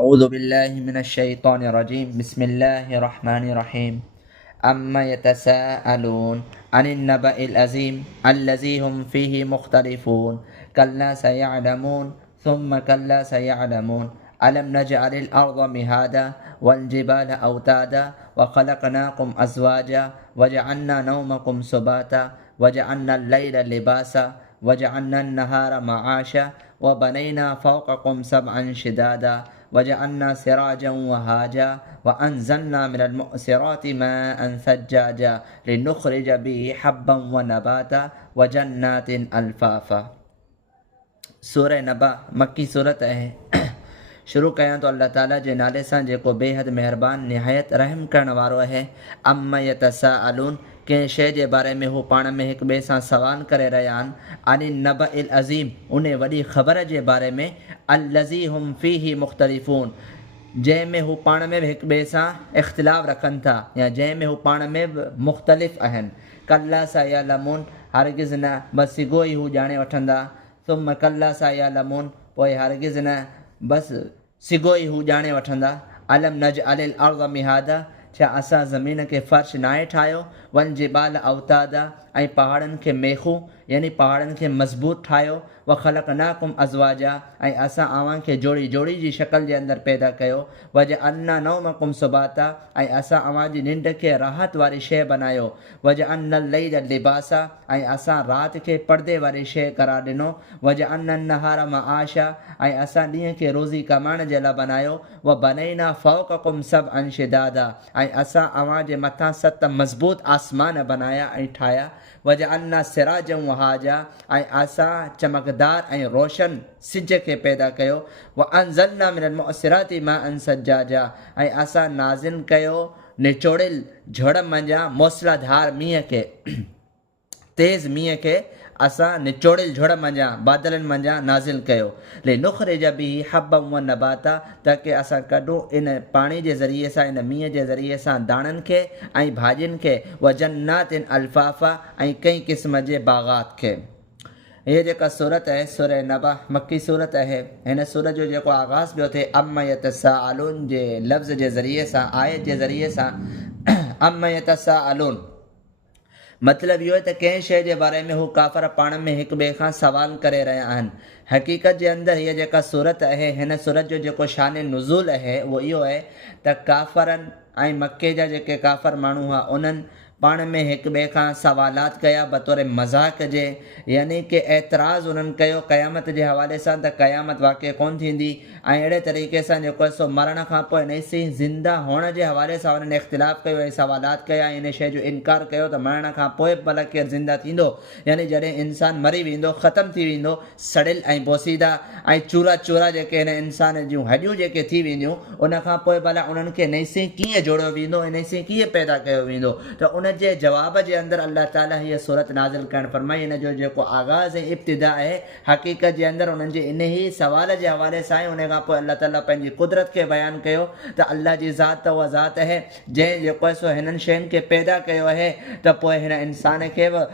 أعوذ بالله من الشيطان الرجيم بسم الله الرحمن الرحيم أما يتساءلون عن النبأ العظيم الذي هم فيه مختلفون كلا سيعلمون ثم كلا سيعلمون ألم نجعل الأرض مهادا والجبال أوتادا وخلقناكم أزواجا وجعلنا نومكم سباتا وجعلنا الليل لباسا وجعلنا النهار معاشا وبنينا فوقكم سبعا شدادا وجعلنا سراجا وهاجا وأنزلنا من المؤسرات ماء ثجاجا لنخرج به حبا ونباتا وجنات अल्फाफा। सूरह नबा मक्की सूरत है। शुरू कयां तो अल्लाह ताला जे नाले सां जेको बेहद मेहरबान निहायत रहम करण वारो है। अम्मा यतसाअलून कंहिं शइ जे बारे में हू पाण में हिक ॿिए सां सवाल करे रहिया आहिनि। अनी नबइल अज़ीम उन वॾी ख़बर जे बारे में अल्लज़ी हुम फ़ीही मुख़्तलिफ़ून जंहिंमें हू पाण में हिक ॿिए सां इख़्तिलाफ़ रखनि था या जंहिंमें हू पाण में मुख़्तलिफ़ आहिनि। कल्ला सयअलमून हरगिज़ न बस सिगो ई हू ॼाणे वठंदा। सुम्मा कल्ला सयअलमून पोइ हरगिज़ न बस सिगो ई हू ॼाणे वठंदा। अलम नजअलिल अर्ज़ मिहादा छा असां ज़मीन खे फ़र्श नाहे ठाहियो। वल जिबाल अवतादा ऐं पहाड़नि खे मेखू यानी पहाड़नि खे मज़बूत ठाहियो। व ख़लक़नाकुम अज़वाजा ऐं असां अव्हां खे जोड़ी जोड़ी जी शक्ल जे अंदरि पैदा कयो। वजअलना नौमकुम सुबाता ऐं असां अव्हां जी निंड खे राहत वारी शइ बनायो। वजअलनल लैल लिबासा ऐं असां राति खे पर्दे वारी शइ करार ॾिनो। वजअलनन नहार मआशा ऐं असां ॾींहं खे रोज़ी कमाइण जे लाइ बनायो। व बनैना फ़ौक़कुम सबअन शिदादा ऐं असां अव्हां जे मथां 7 मज़बूत आसमान बनाया ऐं ठाहिया। वजअलना सिराजन वहाजा ऐं असां चमकदार ऐं रोशन सिज खे पैदा कयो। व अंज़लना मिनल मुअसिराति माअन सज्जाजा ऐं असां नाज़िल कयो निचोड़ियल झड़ मंझां मूसलाधार मींहं खे तेज़ मींहं खे असां निचोड़ियल झड़ मंझां बादलनि मंझां नाज़िल कयो। ले नुख़रिज बिही हब्बन व नबाता ताकी असां कढूं इन पाणी जे ज़रिए सां इन मींहं जे ज़रिए सां दाणनि खे ऐं भाॼियुनि खे। व जन्नातिन अल्फाफा ऐं कई क़िस्म जे बाग़ात खे। ये जेका सूरत है सूरह नबा मक्की सूरत है। हिन सूरत जो जेको आगाज़ पियो थिए अम्मा यतसाअलून जे लफ़्ज़ जे ज़रिए सां आयत जे ज़रिए सां अम्मा यतसाअलून मतिलबु इहो आहे त कंहिं शइ जे बारे में हू काफ़र पाण में हिक ॿिए खां सवाल करे रहिया आहिनि। हक़ीक़त जे अंदरि हीअ जेका सूरत आहे हिन सूरत जो जेको शान नुज़ूल आहे उहो इहो आहे त काफ़रनि ऐं मके जा जेके काफ़र माण्हू हुआ उन्हनि पाण में हिक ॿिए खां सवालात कया बतौर मज़ाक़ जे यानी कि एतिराज़ उन्हनि कयो क़यामत जे हवाले सां त क़यामत वाक़ई कोन थींदी। ऐं अहिड़े तरीक़े सां जेको आहे सो मरण खां पोइ नईं ज़िंदा हुअण जे हवाले सां उन्हनि इख़्तिलाफ़ कयो ऐं सवालात कया। इन शइ जो इनकार कयो त मरण खां पोइ भला केरु ज़िंदा थींदो यानी जॾहिं इंसानु मरी वेंदो ख़तमु थी वेंदो सड़ियल ऐं बोसीदा ऐं चूरा चूरा जेके हिन इंसान जूं हॾियूं जेके थी वेंदियूं उनखां पोइ भला उन्हनि खे नईं से कीअं जोड़ियो वेंदो ऐं नईं से कीअं पैदा कयो वेंदो। त उन जे जवाब जे अंदरि अल्लाह ताला हीअ सूरत नाज़िल करणु फरमाई। हिन जो जेको आगाज़ ऐं इब्तिदा आहे हक़ीक़त जे अंदरि उन्हनि जे इन ई सवाल जे हवाले सां उन खां पोइ अल्लाह ताला पंहिंजी कुदरत खे बयानु कयो त अल्लाह जी ज़ात त उहा ज़ात आहे जंहिं जेको आहे सो हिननि शयुनि खे पैदा कयो आहे त पोइ हिन इंसान खे बि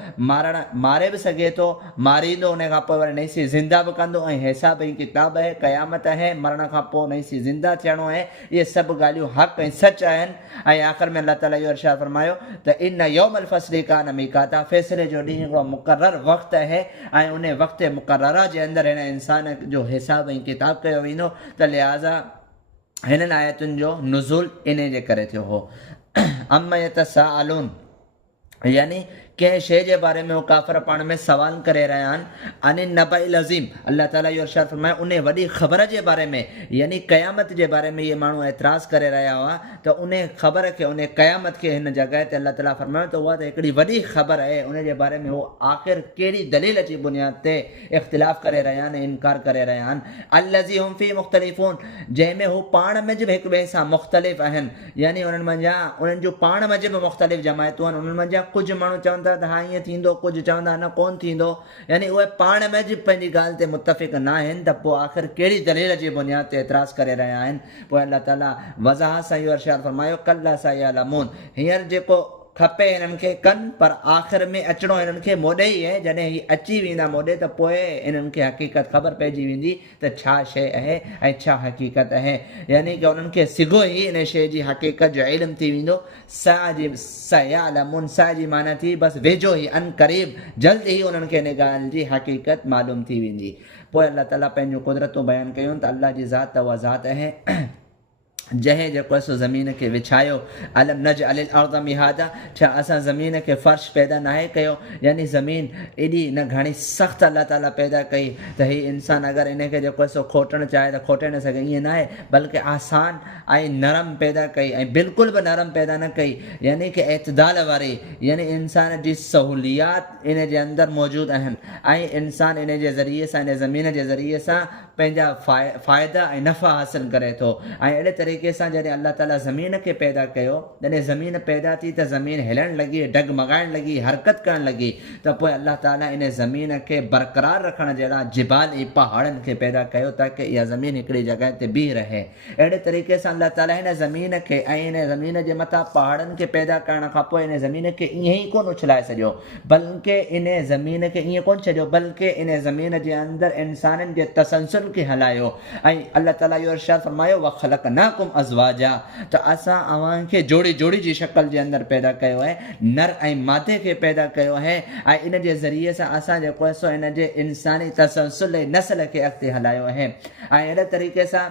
मारे बि सघे थो मारींदो उन खां पोइ वरी नईं सी ज़िंदा बि कंदो ऐं हिसाब जी किताब आहे क़यामत आहे मरण खां पोइ नईं सी ज़िंदा थियणो आहे। इहे सभु ॻाल्हियूं हक़ ऐं सच आहिनि। ऐं आख़िर में अल्लाह ताला इहो इरशाद फरमायो त इन यौमल फ़स्ली कान मीक़ाता फ़ैसिले जो ॾींहुं हिकिड़ो मुक़ररु वक़्तु आहे ऐं उन वक़्त मुक़ररा जे अंदरि हिन इंसान जो हिसाब ऐं किताब कयो वेंदो। त लिहाज़ा हिननि आयतुनि जो नुज़ूल इन जे करे थियो हो। अम्मा यतसाअलून यानी कंहिं शइ जे बारे में हू काफ़र पाण में सवाल करे रहिया आहिनि। अने नबइल अज़ीम अल्लाह ताला इहो इरशाद फरमायो उन वॾी ख़बर जे बारे में यानी क़यामत जे बारे में इहे माण्हू एतिराज़ करे रहिया हुआ त उन ख़बर खे उन क़यामत खे हिन जॻह ते अल्लाह ताला फरमायो त उहा त हिकिड़ी वॾी ख़बर आहे। उन जे बारे में हू आख़िर कहिड़ी दलील जी बुनियाद ते इख़्तिलाफ़ करे रहिया आहिनि इनकार करे रहिया आहिनि। अल्लज़ी हुम फ़ी मुख़्तलिफ़ून जंहिंमें हू पाण में बि हिक ॿिए सां मुख़्तलिफ़ आहिनि यानी उन्हनि मंझां उन्हनि जूं पाण में बि मुख़्तलिफ़ जमायतूं आहिनि। उन्हनि मंझां कुझु माण्हू चवनि था त हा ईअं थींदो कुझु चवंदा न कोन थींदो यानी उहे पाण में बि पंहिंजी ॻाल्हि ते मुतफ़िक़ न आहिनि। त पोइ आख़िर कहिड़ी दलील जी बुनियाद ते एतिराज़ करे रहिया आहिनि। पोइ अल्लाह ताला वज़ाहत सां इहो इरशाद फरमायो कल्ला सयअलमून हींअर जेको खपे इन्हनि खे कनि, पर आख़िर में अचिणो हिननि खे मोॾे ई आहे। जॾहिं ही अची वेंदा मोॾे त पोइ इन्हनि खे हक़ीक़त ख़बर पइजी वेंदी त छा शइ आहे ऐं छा हक़ीक़त आहे। यानी कि उन्हनि खे सिघो ई इन शइ जी हक़ीक़त जो इल्मु थी वेंदो। सयअलमून, स जी माना थी बसि वेझो ई, अन क़रीब, जल्द ई उन्हनि खे इन ॻाल्हि जी हक़ीक़त मालूम थी वेंदी। पोइ अल्लाह ताला पंहिंजूं कुदरतूं बयानु कयूं त अल्लाह जी ज़ात उहा ज़ात आहे जंहिं जेको आहे सो ज़मीन खे विछायो। अलम नजअलिल अर्द मिहादा, छा असां ज़मीन खे फ़र्श पैदा नाहे कयो। यानी ज़मीन एॾी न घणी सख़्तु अल्लाह ताला पैदा कई त ही इंसान अगरि इन खे जेको आहे सो खोटणु चाहे त खोटे न सघे, ईअं न आहे। बल्कि आसान ऐं नरम पैदा कई ऐं बिल्कुलु बि नरम पैदा न कई, यानी कि एतदाल वारी, यानी इंसान जी सहूलियात इन जे अंदरि मौजूदु आहिनि ऐं इंसान इन जे ज़रिए सां, इन ज़मीन जे ज़रिए सां पंहिंजा फ़ाइदा ऐं नफ़ा हासिल करे थो। ऐं अहिड़े तरीक़े सां जॾहिं अल्लाह ताला ज़मीन खे पैदा कयो, जॾहिं ज़मीन पैदा थी त ज़मीन हिलणु लॻी, डगमगाइणु लॻी, हरकत करणु लॻी, त पोइ अल्लाह ताला इन ज़मीन खे बरक़रार रखण जे लाइ जिबाल ऐं पहाड़नि खे पैदा कयो ताकी इहा ज़मीन हिकिड़ी जॻह ते बीह रहे। अहिड़े तरीक़े सां अल्लाह ताला हिन ज़मीन खे ऐं इन ज़मीन जे मथां पहाड़नि खे पैदा करण खां पोइ इन ज़मीन खे ईअं ई कोन उछलाए छॾियो, बल्कि इन ज़मीन खे ईअं कोन छॾियो, बल्कि इन ज़मीन जे अंदरि इंसाननि जे तसलसल खे हलायो। ऐं अल्लाह ताला इहो इरशाद फरमायो व ख़लक़नाकुम अज़वाजा, त असां अव्हांखे जोड़ी जोड़ी जी शक्ल जे अंदरि पैदा कयो आहे, नर ऐं मादे खे पैदा कयो आहे ऐं इन जे ज़रिए सां असां जेको आहे सो इन जे इंसानी तसलसल ऐं नस्ल खे अॻिते हलायो आहे। ऐं अहिड़े तरीक़े सां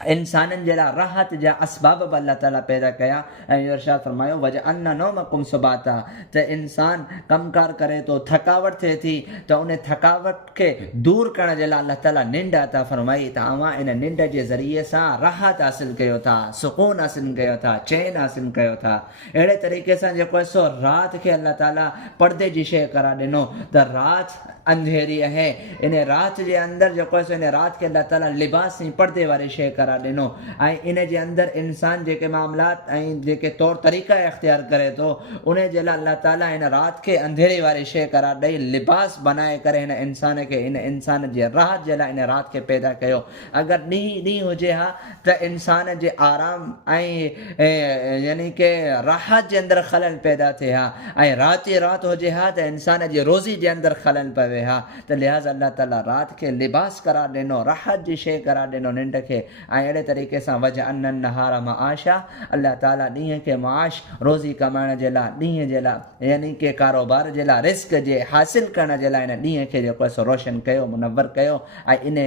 इंसाननि जे लाइ राहत जा असबाब बि अल्लाह ताला पैदा कया। ऐं इहो इरशाद फरमायो वजअलना नौमकुम सुबाता, त इंसान कमकार करे थो, थकावट थिए थी, त उन थकावट खे दूर करण जे लाइ अल्लाह ताला निंड अता फरमाई, त अव्हां इन निंड जे ज़रिए सां राहत हासिल कयो था, सुकून हासिल कयो था, चैन हासिल कयो था। अहिड़े तरीक़े सां जेको आहे सो राति खे अल्लाह ताला पर्दे जी शइ करार ॾिनो, त राति अंधेरी आहे, इन राति जे अंदरि जेको आहे सो इन राति खे अल्लाह ताला लिबास ऐं पर्दे वारी शइ करार ॾिनो। ऐं इन जे अंदरि इंसान जेके मामलात ऐं जेके तौर तरीक़ा इख़्तियार करे थो, उन जे लाइ अल्लाह ताला इन राति खे अंधेरे वारी शइ करार ॾेई लिबास बनाए करे हिन इंसान खे, इन इंसान जे राहत जे लाइ इन राति खे पैदा कयो। अगरि ॾींहुं हुजे हा त इंसान जे आराम ऐं यानी कि राहत जे अंदरि ख़लल पैदा थिए हा, ऐं राति हुजे हा त इंसान जी रोज़ी जे अंदरि ख़लल पवे हा। त लिहाज़ा अल्लाह ताला राति खे लिबास करार ॾिनो, राहत जी शइ करार ॾिनो निंड खे। ऐं अहिड़े तरीक़े सां वजअलना नहार मआशा, अल्लाह ताला ॾींहं खे माश, रोज़ी कमाइण जे लाइ, ॾींहं जे लाइ यानी कि कारोबार जे लाइ, रिस्क जे हासिल करण जे लाइ इन ॾींहं खे जेको आहे सो रोशन कयो, मुनव्वर कयो। ऐं इन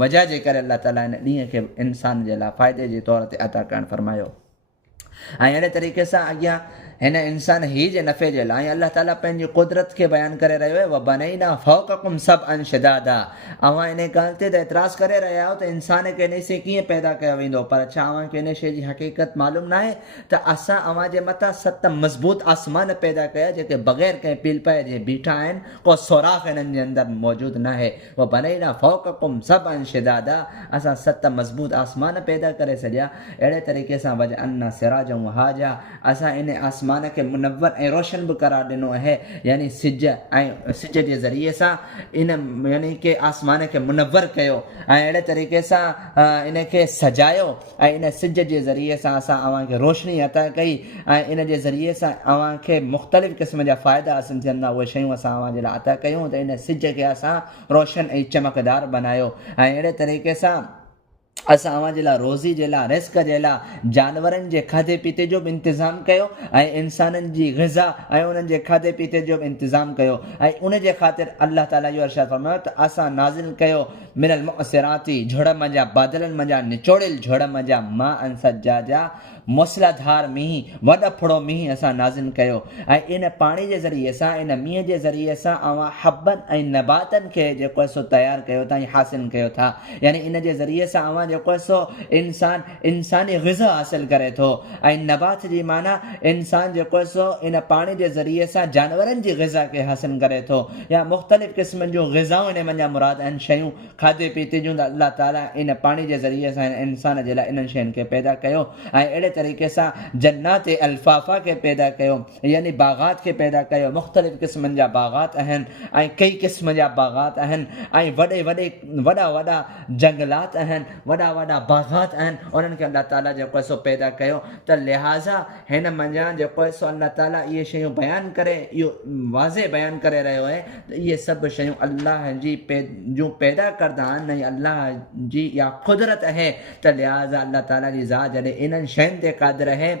वजह जे करे अल्लाह ताला इन ॾींहं खे इंसान जे लाइ फ़ाइदे जे तौर ते अता करणु फरमायो। ऐं अहिड़े तरीक़े सां अॻियां हिन इंसान ही जे नफ़े जे लाइ अल्लाह ताला पंहिंजी कुदरत खे बयानु करे रहियो आहे, व बनैना फौक़कुम सबअन शिदादा। अव्हां इन ॻाल्हि ते त एतिराज़ करे रहिया आहियो त इंसान खे इन से कीअं पैदा कयो वेंदो, पर छा अव्हांखे इन शइ जी हक़ीक़त मालूम न आहे त असां अव्हां जे मथां 7 मज़बूत आसमान पैदा कया जेके बग़ैर कंहिं पील पाए जे बीठा आहिनि, को सुराख़ हिननि जे अंदरि मौजूदु न आहे। व बनैना फौक़कुम सबअन शिदादा, असां 7 मज़बूत आसमान पैदा करे छॾिया। अहिड़े तरीक़े सां वजअलना सिराजन वहाजा, असां इन आसमान खे मुनव्वर ऐं रोशन बि करार ॾिनो आहे, यानी सिज जे ज़रिए सां इन यानी कि आसमान खे मुनव्वर कयो ऐं अहिड़े तरीक़े सां इन खे सजायो ऐं इन सिज जे ज़रिए सां असां अव्हांखे रोशनी अता कई ऐं इन जे ज़रिए सां अव्हांखे मुख़्तलिफ़ क़िस्म जा फ़ाइदा हासिल थियनि, उहे शयूं असां अव्हां जे लाइ अता कयूं त इन सिज खे असां रोशन ऐं चमकदार बनायो। ऐं अहिड़े तरीक़े सां असां अव्हां जे लाइ रोज़ी जे लाइ, रिस्क जे लाइ, जानवरनि जे खाधे पीते जो बि इंतिज़ामु कयो ऐं इंसाननि जी ग़िज़ा ऐं उन्हनि जे खाधे पीते जो बि इंतिज़ामु कयो। ऐं उन जे ख़ातिर अल्लाह ताला इहो इरशाद फरमायो त असां नाज़िल कयो मिनल मुअसिराती, झड़म जा, बादलनि मंझा निचोड़ियल झड़म जा, माअन सज्जाजा, मूसलाधार मींहुं, वॾफड़ो मींहुं असां नाज़िल कयो। ऐं इन पाणी जे ज़रिए सां, इन मींहं जे ज़रिए सां अव्हां हबनि ऐं नबातनि खे जेको आहे सो तयारु कयो था ऐं हासिल कयो था। यानी इन जे ज़रिए सां अव्हां जेको आहे सो इंसानी ग़िज़ा हासिल करे थो। ऐं नबात जी माना इंसान जेको आहे सो इन पाणी जे ज़रिए सां जानवरनि जी ग़िज़ा खे हासिल करे थो, या मुख़्तलिफ़ क़िस्मनि जूं ग़िज़ाऊं इन मंझां मुराद आहिनि, शयूं खाधे पीते जूं। त अल्लाह ताला इन पाणी जे ज़रिए सां इंसान जे लाइ इन्हनि शयुनि खे पैदा कयो। ऐं अहिड़े तरीक़े सां जन्नात अल्फाफा के पैदा कयो, यानी बाग़ात के पैदा कयो। मुख़्तलिफ़ क़िस्मनि जा बाग़ात आहिनि ऐं कई क़िस्म जा बाग़ात आहिनि ऐं वॾा वॾा जंगलात आहिनि, वॾा वॾा बाग़ात आहिनि, उन्हनि खे अल्लाह ताला जेको आहे सो पैदा कयो। त लिहाज़ा हिन मंझां जेको आहे सो अल्लाह ताला इहे शयूं बयानु करे, इहो वाज़े बयानु करे रहियो आहे त इहे सभु शयूं अल्लाह जी जूं पैदा करदा आहिनि ऐं अल्लाह जी इहा क़ुदरत आहे। त लिहाज़ा अल्लाह ताला जी ज़ात जॾहिं इन्हनि शयुनि ते क़ादिर आहे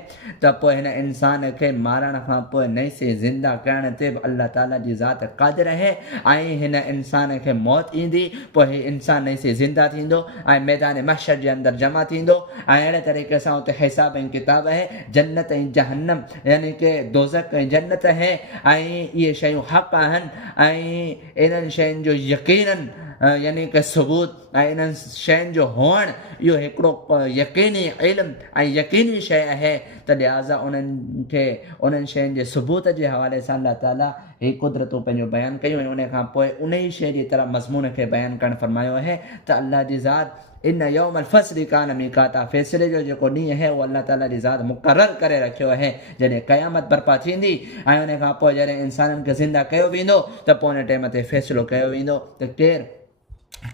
त पोइ हिन इंसान खे मारण खां पोइ नई से ज़िंदा करण ते बि अल्लाह ताला जी ज़ात क़ादिर आहे ऐं हिन इंसान खे मौत ईंदी, पोइ हीउ इंसान नई से ज़िंदा थींदो ऐं मैदान महशर जे अंदरि जमा थींदो ऐं अहिड़े तरीक़े सां उते हिसाब ऐं किताब आहे। जन्नत ऐं जहन्नम यानी कि दोज़ख ऐं जन्नत आहे ऐं इहे शयूं हक़ आहिनि ऐं इन्हनि शयुनि जो यकीनन यानी कि सबूत ऐं इन्हनि शयुनि जो हुअणु इहो हिकिड़ो यकीनी इल्मु ऐं यकीनी शइ आहे। त लिहाज़ा उन्हनि शयुनि जे सबूत जे हवाले सां अल्लाह ताला ही कुदरतूं पंहिंजो बयानु कयूं ऐं उन खां पोइ उन ई शइ जी तरह मज़मून खे बयानु करणु फरमायो आहे त अल्लाह जी ज़ात इन यौमल फ़स्ल कान मीक़ाता, फ़ैसिले जो जेको ॾींहुं आहे उहो अल्लाह ताला जी ज़ात मुक़ररु करे रखियो आहे। जॾहिं क़यामत बर्पा थींदी ऐं उन खां पोइ जॾहिं इंसाननि खे ज़िंदा कयो वेंदो त पोइ उन टाइम ते फ़ैसिलो कयो वेंदो त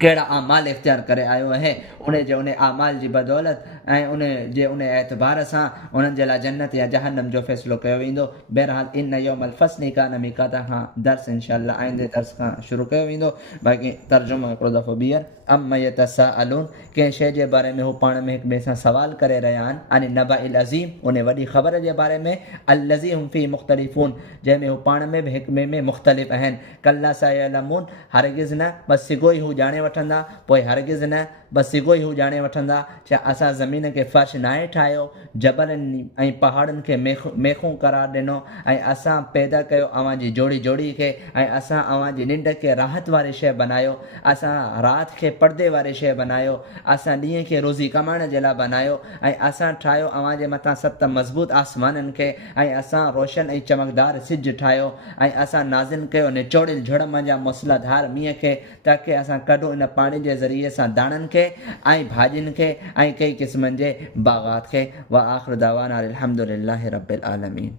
कहिड़ा आमाल इख़्तियार करे आयो आहे, उन आमाल जी बदौलत ऐं उन एतबार सां उन्हनि जे लाइ जन्नत या जहन्नम जो फ़ैसिलो कयो वेंदो। बहरहाल इन यौमल फ़स्ल कान मीक़ाता खां दर्स इंशाअल्लाह आईंदे दर्स खां शुरू कयो वेंदो। बाक़ी तर्जुमो हिकिड़ो दफ़ो ॿीहर, अम्मा यतसाअलून, कंहिं शइ जे बारे में हू पाण में हिक ॿिए सां सवाल करे रहिया आहिनि, अने नबअल अज़ीम, उन वॾी ख़बर जे बारे में, अल्लज़ी हुम फ़ीह मुख़्तलिफ़ून, जंहिंमें हू पाण में बि हिक ॿिए में मुख़्तलिफ़ आहिनि। कल्ला सयअलमून, हरगिज़ न, बसि सिगो ई हू ॼाणे वठंदा, पोइ हरगिज़ न, बसि सिगो ई हू ॼाणे वठंदा। छा असां ज़मीन खे फ़र्श नाहे ठाहियो, जबलनि ऐं पहाड़नि खे मेखूं करार ॾिनो, ऐं असां पैदा कयो अव्हांजी जोड़ी खे, ऐं असां अव्हांजी निंड खे राहत वारी शइ बनायो, असां राति खे पर्दे वारी शइ बनायो, असां ॾींहं खे रोज़ी कमाइण जे लाइ बनायो, ऐं असां ठाहियो अव्हांजे मथां 7 मज़बूत आसमाननि खे, ऐं असां रोशन ऐं चमकदार सिज ठाहियो, ऐं असां नाज़िल कयो निचोड़ियल झड़ मंझां मूसलाधार मींहं खे, ताकी असां कढूं इन पाणी जे ज़रिए सां दाणनि खे ऐं भाॼियुनि खे ऐं कई क़िस्मनि जे बाग़ात खे। व आख़िर दावाना अल्हम्दुलिल्लाहि रब्बिल आलमीन।